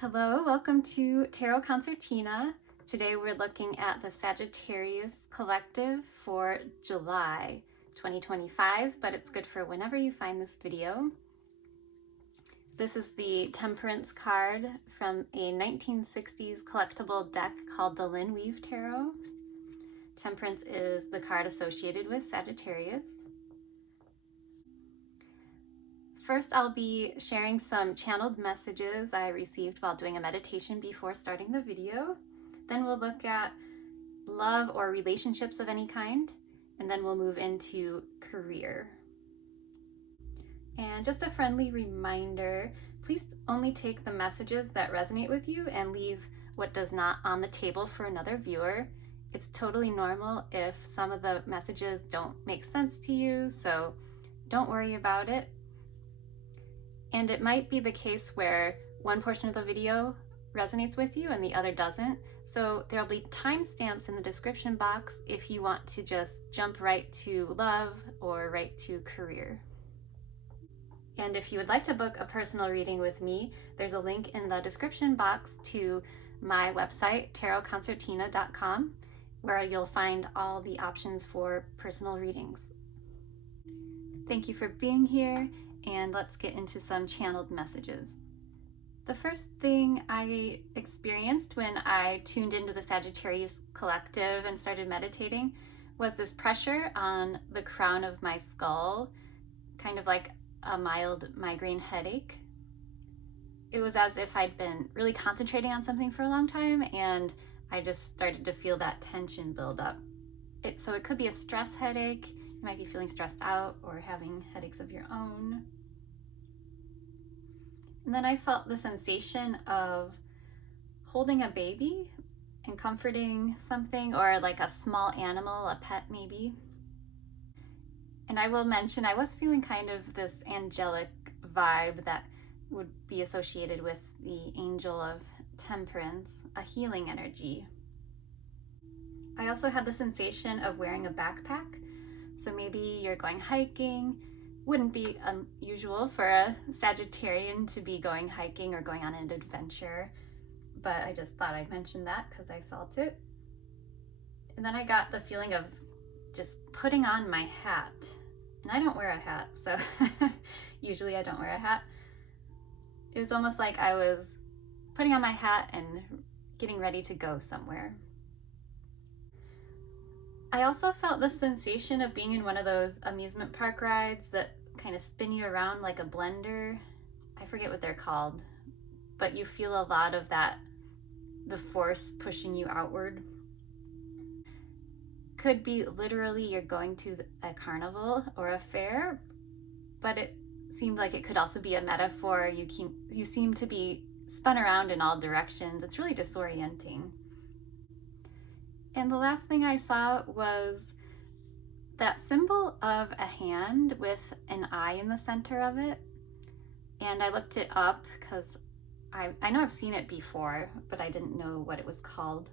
Hello, welcome to Tarot Concertina. Today we're looking at the Sagittarius collective for July 2025, but it's good for whenever you find this video. This is the Temperance card from a 1960s collectible deck called the Linweave Tarot. Temperance is the card associated with Sagittarius. First, I'll be sharing some channeled messages I received while doing a meditation before starting the video. Then we'll look at love or relationships of any kind, and then we'll move into career. And just a friendly reminder, please only take the messages that resonate with you and leave what does not on the table for another viewer. It's totally normal if some of the messages don't make sense to you, so don't worry about it. And it might be the case where one portion of the video resonates with you and the other doesn't. So there'll be timestamps in the description box if you want to just jump right to love or right to career. And if you would like to book a personal reading with me, there's a link in the description box to my website, tarotconcertina.com, where you'll find all the options for personal readings. Thank you for being here. And let's get into some channeled messages. The first thing I experienced when I tuned into the Sagittarius collective and started meditating was this pressure on the crown of my skull, kind of like a mild migraine headache. It was as if I'd been really concentrating on something for a long time and I just started to feel that tension build up. So it could be a stress headache. You might be feeling stressed out or having headaches of your own. And then I felt the sensation of holding a baby and comforting something, or like a small animal, a pet maybe. And I will mention I was feeling kind of this angelic vibe that would be associated with the angel of temperance, a healing energy. I also had the sensation of wearing a backpack. So maybe you're going hiking. Wouldn't be unusual for a Sagittarian to be going hiking or going on an adventure, but I just thought I'd mention that because I felt it. And then I got the feeling of just putting on my hat. And I don't wear a hat, so usually I don't wear a hat. It was almost like I was putting on my hat and getting ready to go somewhere. I also felt the sensation of being in one of those amusement park rides that kind of spin you around like a blender. I forget what they're called, but you feel a lot of that, the force pushing you outward. Could be literally you're going to a carnival or a fair, but it seemed like it could also be a metaphor. You seem to be spun around in all directions. It's really disorienting. And the last thing I saw was that symbol of a hand with an eye in the center of it. And I looked it up because I know I've seen it before, but I didn't know what it was called.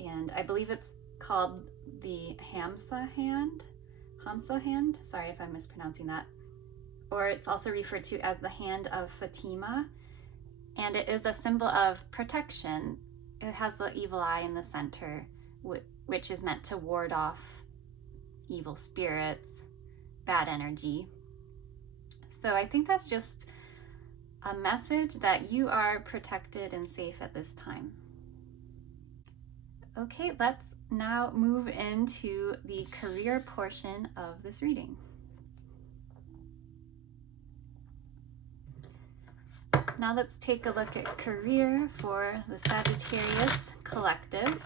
And I believe it's called the Hamsa hand. Sorry if I'm mispronouncing that. Or it's also referred to as the hand of Fatima. And it is a symbol of protection. It has the evil eye in the center, which is meant to ward off evil spirits, bad energy. So I think that's just a message that you are protected and safe at this time. Okay, let's now move into the career portion of this reading. Now let's take a look at career for the Sagittarius collective.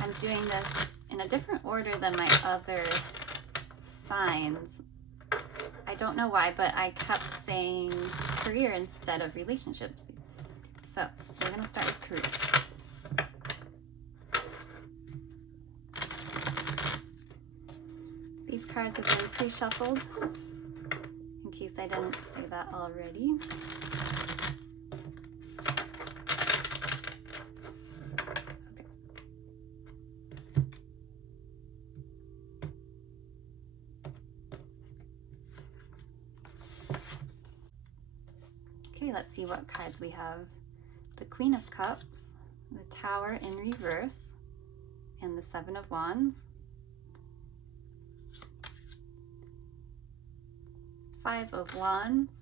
I'm doing this in a different order than my other signs. I don't know why, but I kept saying career instead of relationships. So we're going to start with career. These cards have been pre-shuffled, in case I didn't say that already. Okay, let's see what cards we have. The Queen of Cups, the Tower in reverse, and the Seven of Wands. Five of Wands,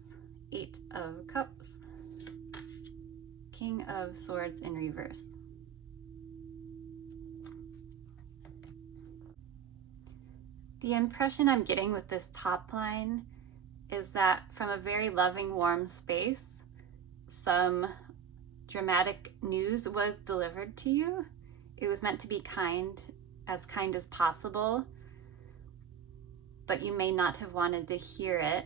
Eight of Cups, King of Swords in reverse. The impression I'm getting with this top line is that from a very loving, warm space, some dramatic news was delivered to you. It was meant to be kind as possible, but you may not have wanted to hear it,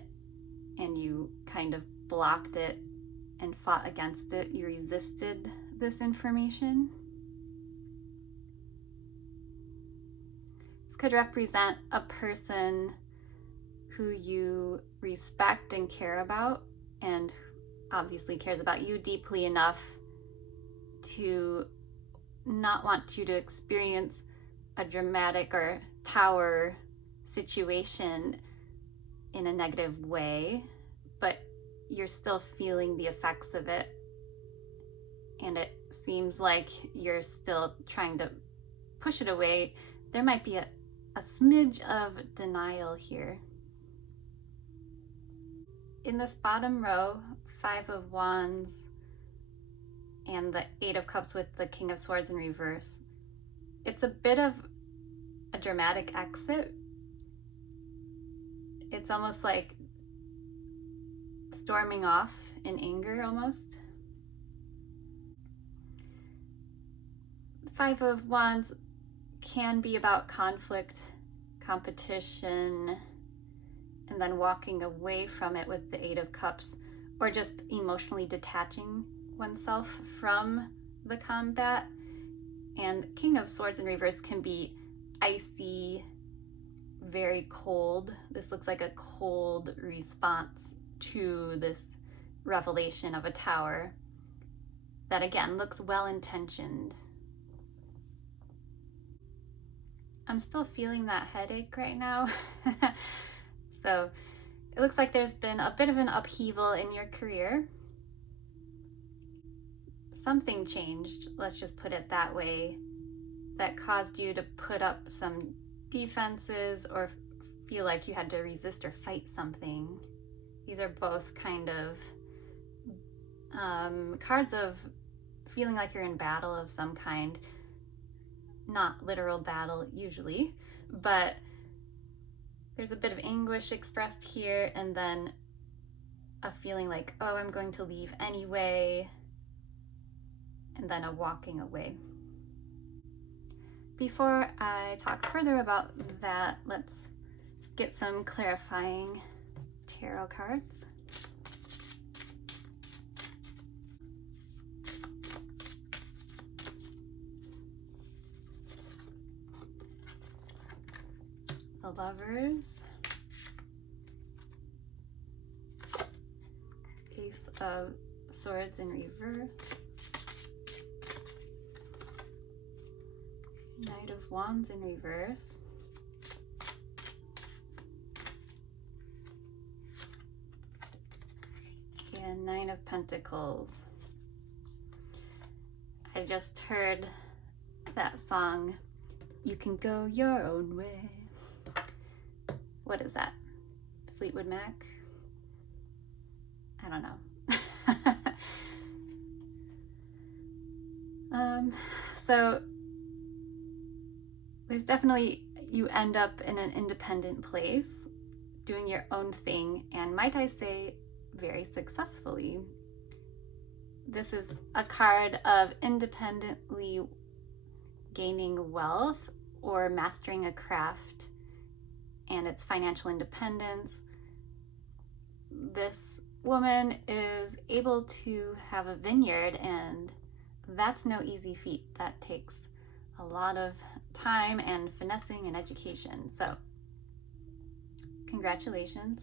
and you kind of blocked it and fought against it. You resisted this information. This could represent a person who you respect and care about, and obviously cares about you deeply enough to not want you to experience a dramatic or tower situation in a negative way, but you're still feeling the effects of it, and it seems like you're still trying to push it away. There might be a smidge of denial here. In this bottom row, Five of Wands and the Eight of Cups with the King of Swords in reverse, it's a bit of a dramatic exit. It's almost like storming off in anger almost. Five of Wands can be about conflict, competition, and then walking away from it with the Eight of Cups, or just emotionally detaching oneself from the combat. And King of Swords in reverse can be icy, very cold. This looks like a cold response to this revelation of a tower that again looks well-intentioned. I'm still feeling that headache right now. So it looks like there's been a bit of an upheaval in your career. Something changed, let's just put it that way, that caused you to put up some defenses or feel like you had to resist or fight something. These are both kind of cards of feeling like you're in battle of some kind. Not literal battle usually, but there's a bit of anguish expressed here, and then a feeling like, oh, I'm going to leave anyway, and then a walking away. Before I talk further about that, let's get some clarifying tarot cards. The Lovers, Ace of Swords in reverse, Knight of Wands in reverse, and Nine of Pentacles. I just heard that song, You Can Go Your Own Way. What is that? Fleetwood Mac? I don't know. So there's definitely, you end up in an independent place, doing your own thing, and might I say, very successfully. This is a card of independently gaining wealth or mastering a craft, and it's financial independence. This woman is able to have a vineyard, and that's no easy feat. That takes a lot of time and finessing and education. So, congratulations.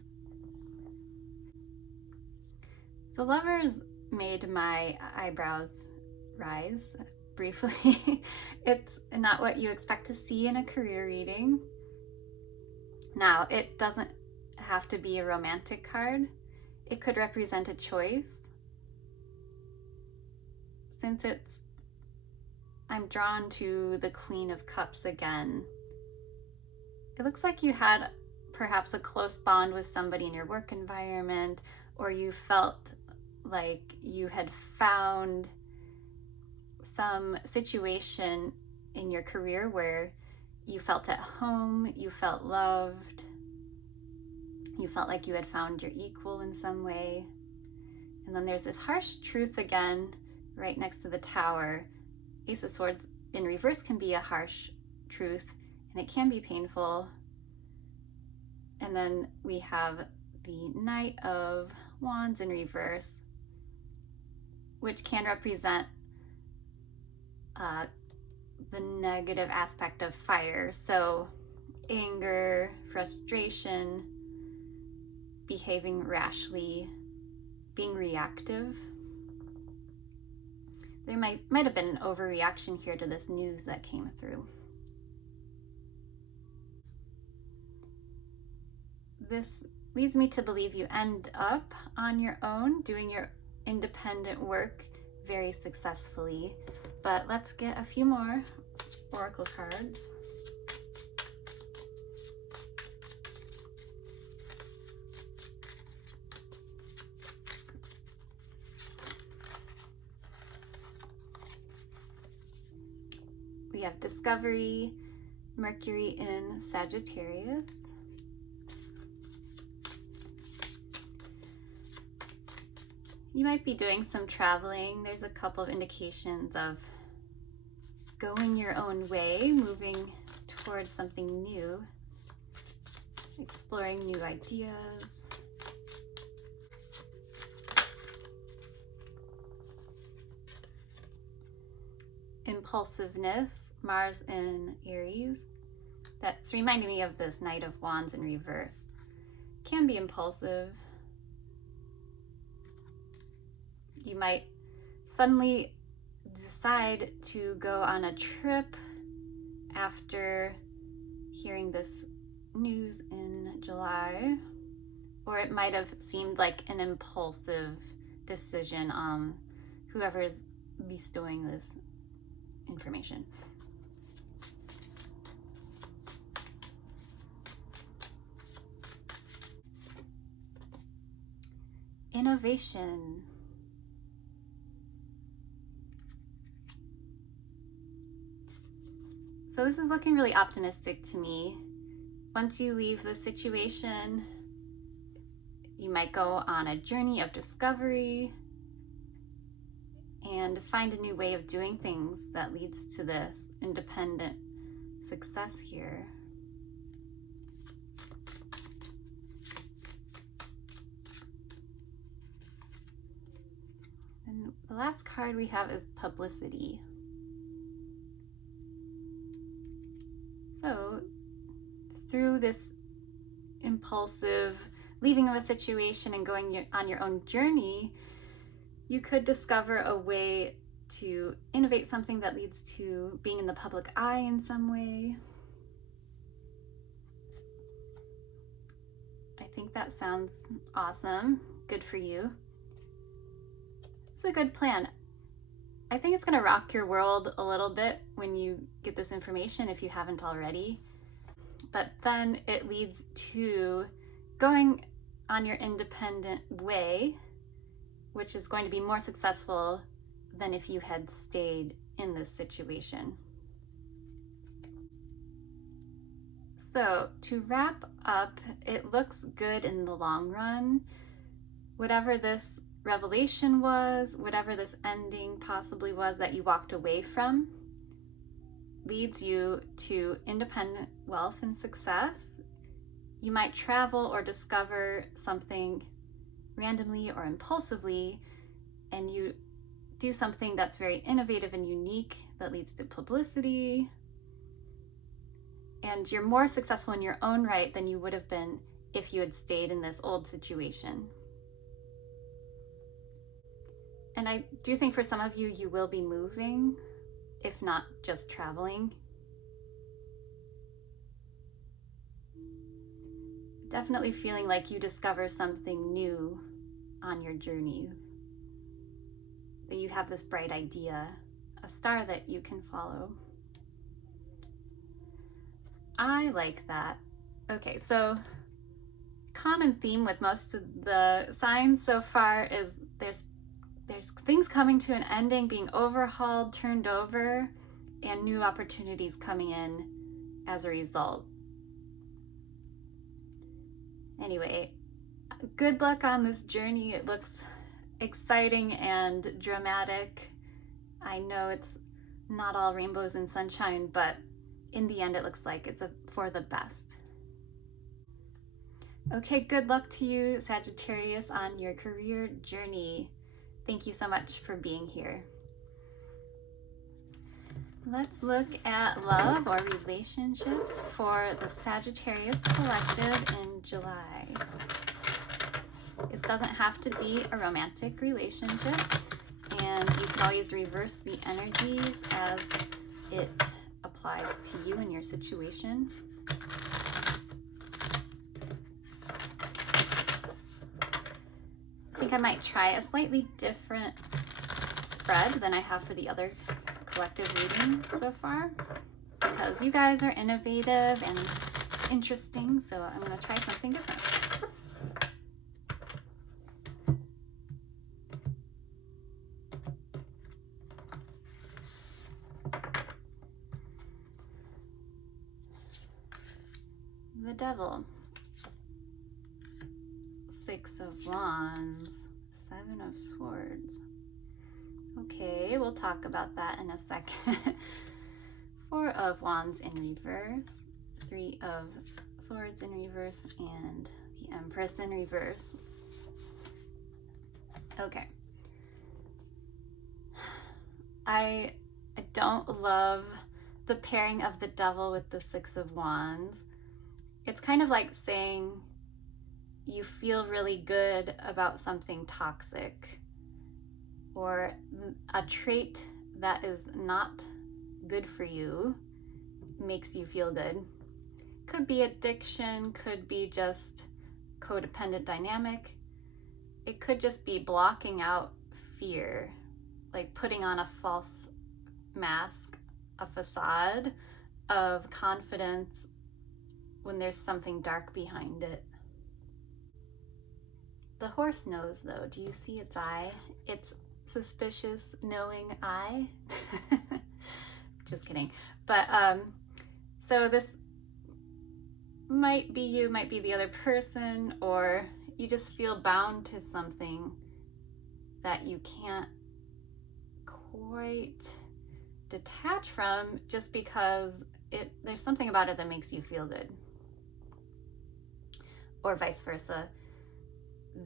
The Lovers made my eyebrows rise briefly. It's not what you expect to see in a career reading. Now, it doesn't have to be a romantic card. It could represent a choice since I'm drawn to the Queen of Cups again. It looks like you had perhaps a close bond with somebody in your work environment, or you felt like you had found some situation in your career where you felt at home, you felt loved, you felt like you had found your equal in some way. And then there's this harsh truth again, right next to the Tower. Ace of Swords in reverse can be a harsh truth, and it can be painful. And then we have the Knight of Wands in reverse, which can represent the negative aspect of fire. So anger, frustration, behaving rashly, being reactive. There might have been an overreaction here to this news that came through. This leads me to believe you end up on your own, doing your independent work very successfully. But let's get a few more oracle cards. We have Discovery, Mercury in Sagittarius. You might be doing some traveling. There's a couple of indications of going your own way, moving towards something new, exploring new ideas. Impulsiveness, Mars in Aries. That's reminding me of this Knight of Wands in reverse. Can be impulsive. You might suddenly decide to go on a trip after hearing this news in July, or it might have seemed like an impulsive decision on whoever's bestowing this information. Innovation. So this is looking really optimistic to me. Once you leave the situation, you might go on a journey of discovery and find a new way of doing things that leads to this independent success here. And the last card we have is publicity. So through this impulsive leaving of a situation and going on your own journey, you could discover a way to innovate something that leads to being in the public eye in some way. I think that sounds awesome. Good for you. It's a good plan. I think it's going to rock your world a little bit when you get this information, if you haven't already. But then it leads to going on your independent way, which is going to be more successful than if you had stayed in this situation. So to wrap up, it looks good in the long run. Whatever this revelation was, whatever this ending possibly was that you walked away from, leads you to independent wealth and success. You might travel or discover something randomly or impulsively, and you do something that's very innovative and unique that leads to publicity. And you're more successful in your own right than you would have been if you had stayed in this old situation. And I do think for some of you, you will be moving, if not just traveling. Definitely feeling like you discover something new on your journeys. that you have this bright idea, a star that you can follow. I like that. Okay, so common theme with most of the signs so far is there's things coming to an ending, being overhauled, turned over, and new opportunities coming in as a result. Anyway, good luck on this journey. It looks exciting and dramatic. I know it's not all rainbows and sunshine, but in the end it looks like it's for the best. Okay, good luck to you, Sagittarius, on your career journey. Thank you so much for being here. Let's look at love or relationships for the Sagittarius collective in July. This doesn't have to be a romantic relationship, and you can always reverse the energies as it applies to you and your situation. I think I might try a slightly different spread than I have for the other collective readings so far, because you guys are innovative and interesting, so I'm going to try something different. The Devil, Six of Wands, Seven of Swords. Okay, we'll talk about that in a second. Four of Wands in reverse, Three of Swords in reverse, and the Empress in reverse. Okay. I don't love the pairing of the Devil with the Six of Wands. It's kind of like saying you feel really good about something toxic, or a trait that is not good for you makes you feel good. Could be addiction, could be just codependent dynamic. It could just be blocking out fear, like putting on a false mask, a facade of confidence when there's something dark behind it. The horse knows, though. Do you see its eye? It's suspicious, knowing eye. Just kidding. But so this might be you, might be the other person, or you just feel bound to something that you can't quite detach from, just because there's something about it that makes you feel good, or vice versa.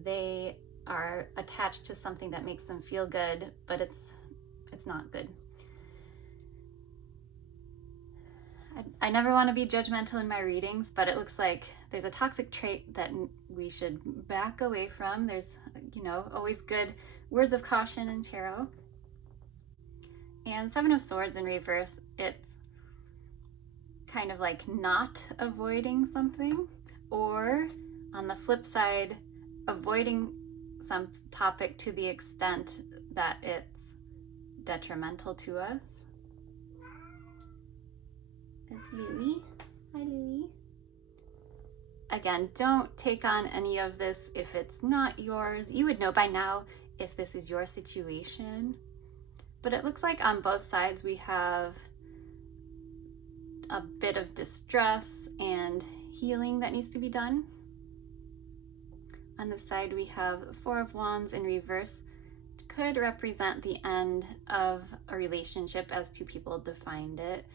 They are attached to something that makes them feel good, but it's not good. I never want to be judgmental in my readings, but it looks like there's a toxic trait that we should back away from. There's, always good words of caution in tarot. And Seven of Swords in reverse, it's kind of like not avoiding something, or on the flip side, avoiding some topic to the extent that it's detrimental to us. It's Louie. Hi, Louie. Again, don't take on any of this if it's not yours. You would know by now if this is your situation. But it looks like on both sides we have a bit of distress and healing that needs to be done. On the side we have Four of Wands in reverse. It could represent the end of a relationship as two people defined it.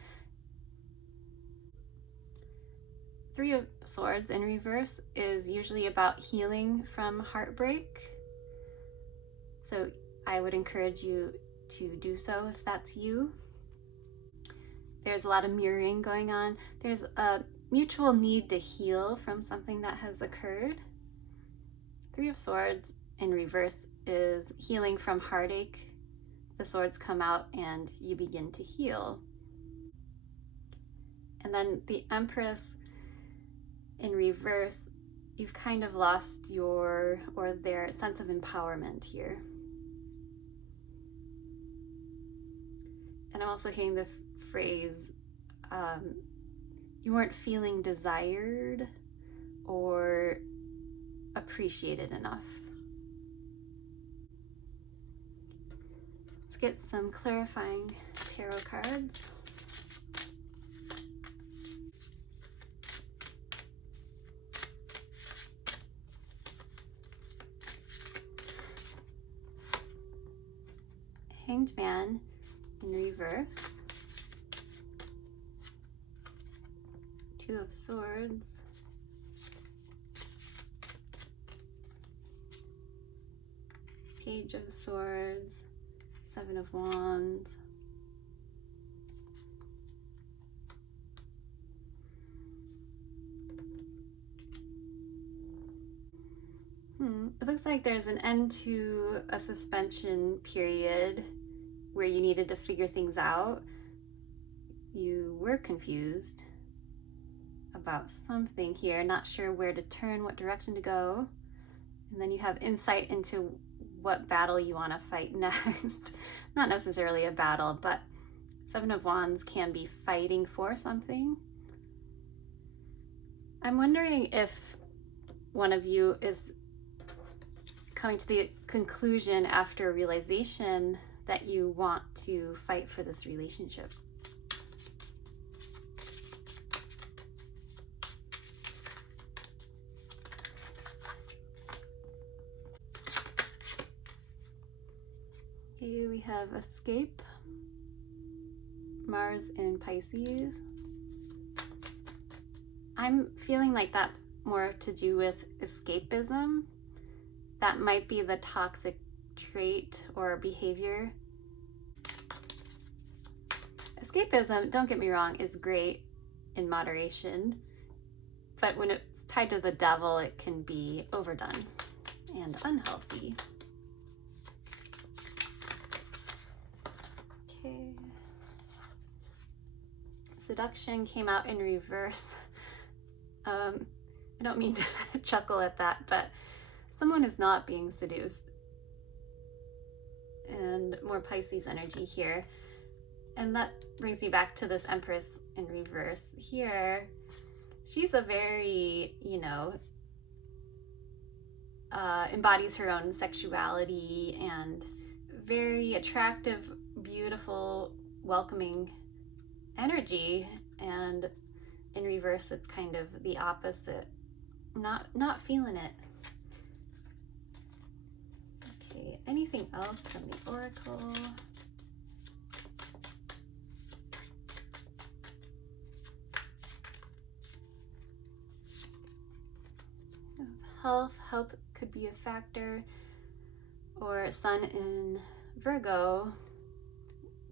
Three of Swords in reverse is usually about healing from heartbreak. So I would encourage you to do so if that's you. There's a lot of mirroring going on. There's a mutual need to heal from something that has occurred. Three of Swords in reverse is healing from heartache. The swords come out and you begin to heal. And then the Empress in reverse, you've kind of lost their sense of empowerment here. And I'm also hearing the phrase, you weren't feeling desired or appreciated enough. Let's get some clarifying tarot cards. Hanged Man in reverse. Two of Swords. Page of Swords. Seven of Wands. It looks like there's an end to a suspension period where you needed to figure things out. You were confused about something here, not sure where to turn, what direction to go. And then you have insight into what battle you want to fight next. Not necessarily a battle, but Seven of Wands can be fighting for something. I'm wondering if one of you is coming to the conclusion after realization that you want to fight for this relationship. Okay, we have Escape, Mars in Pisces. I'm feeling like that's more to do with escapism. That might be the toxic trait or behavior. Escapism, don't get me wrong, is great in moderation, but when it's tied to the devil, it can be overdone and unhealthy. Okay. Seduction came out in reverse. I don't mean to chuckle at that, but someone is not being seduced. And more Pisces energy here. And that brings me back to this Empress in reverse here. She's a very, embodies her own sexuality and very attractive, beautiful, welcoming energy. And in reverse, it's kind of the opposite. Not feeling it. Okay, anything else from the Oracle? Health could be a factor, or Sun in Virgo.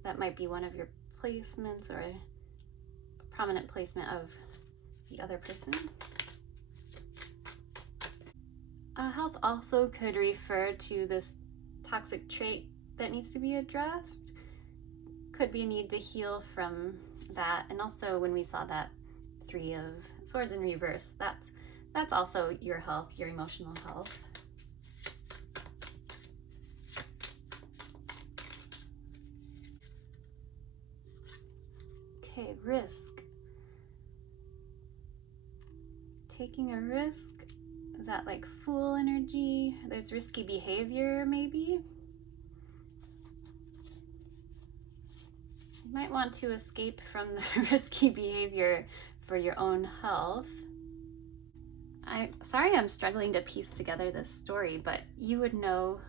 That might be one of your placements or a prominent placement of the other person. Health also could refer to this toxic trait that needs to be addressed. Could be a need to heal from that. And also when we saw that Three of Swords in reverse, that's also your health, your emotional health. Okay, risk. Taking a risk. Is that like Fool energy? There's risky behavior, maybe? You might want to escape from the risky behavior for your own health. I'm struggling to piece together this story, but you would know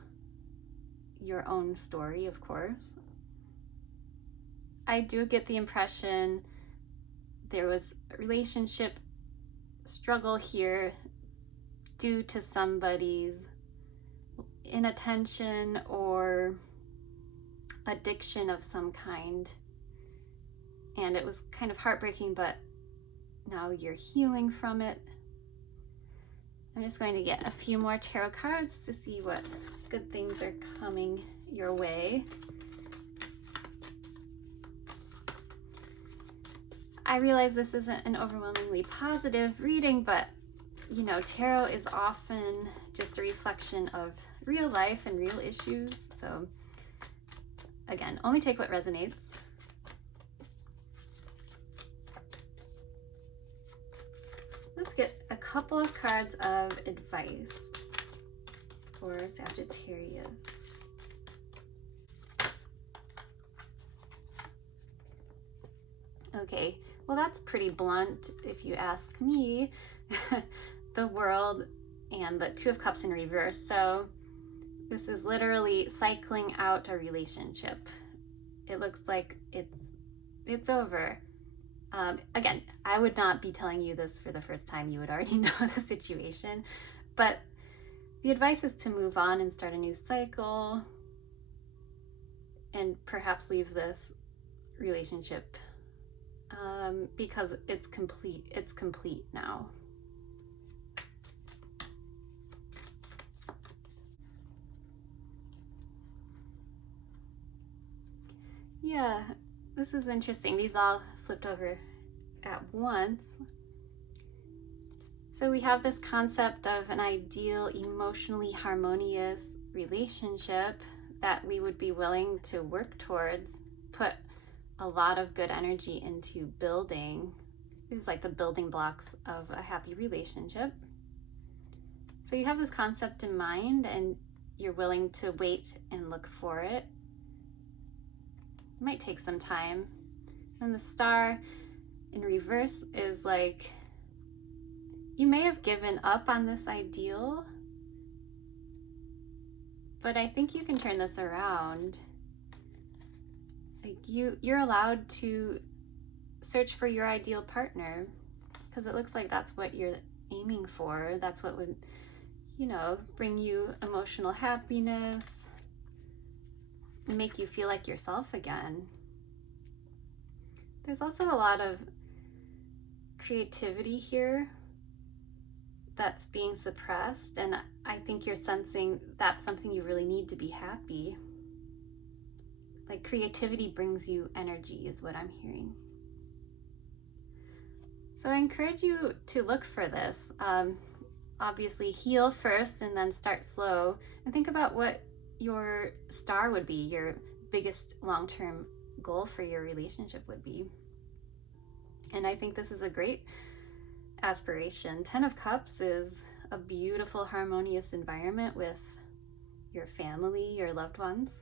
your own story, of course. I do get the impression there was a relationship struggle here due to somebody's inattention or addiction of some kind. And it was kind of heartbreaking, but now you're healing from it. I'm just going to get a few more tarot cards to see what good things are coming your way. I realize this isn't an overwhelmingly positive reading, but tarot is often just a reflection of real life and real issues. So again, only take what resonates. Let's get a couple of cards of advice for Sagittarius. Okay, well that's pretty blunt if you ask me. The World and the Two of Cups in reverse. So this is literally cycling out a relationship. It looks like it's over. Again, I would not be telling you this for the first time. You would already know the situation. But the advice is to move on and start a new cycle and perhaps leave this relationship because it's complete. It's complete now. Yeah, this is interesting. These all flipped over at once. So we have this concept of an ideal, emotionally harmonious relationship that we would be willing to work towards, put a lot of good energy into building. This is like the building blocks of a happy relationship. So you have this concept in mind and you're willing to wait and look for it. It might take some time. And the Star in reverse is like, you may have given up on this ideal, but I think you can turn this around. Like you're allowed to search for your ideal partner, because it looks like that's what you're aiming for. That's what would, bring you emotional happiness, make you feel like yourself again. There's also a lot of creativity here that's being suppressed, and I think you're sensing that's something you really need to be happy. Like creativity brings you energy is what I'm hearing. So I encourage you to look for this. Obviously heal first and then start slow, and think about what your star would be, your biggest long-term goal for your relationship would be. And I think this is a great aspiration. 10 of Cups is a beautiful, harmonious environment with your family, your loved ones.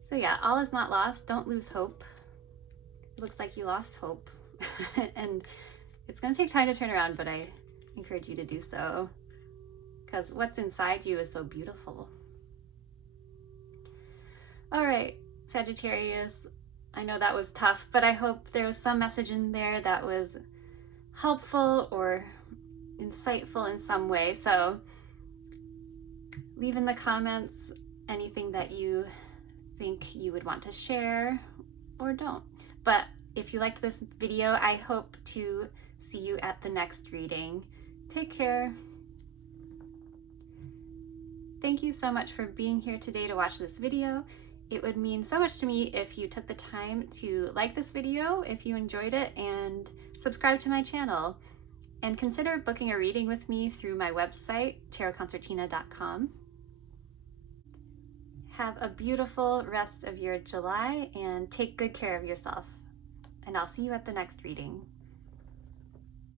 So yeah, all is not lost. Don't lose hope. It looks like you lost hope. And it's going to take time to turn around, but I encourage you to do so, because what's inside you is so beautiful. All right, Sagittarius, I know that was tough, but I hope there was some message in there that was helpful or insightful in some way. So leave in the comments anything that you think you would want to share or don't. But if you liked this video, I hope to see you at the next reading. Take care. Thank you so much for being here today to watch this video. It would mean so much to me if you took the time to like this video, if you enjoyed it, and subscribe to my channel. And consider booking a reading with me through my website, tarotconcertina.com. Have a beautiful rest of your July and take good care of yourself. And I'll see you at the next reading.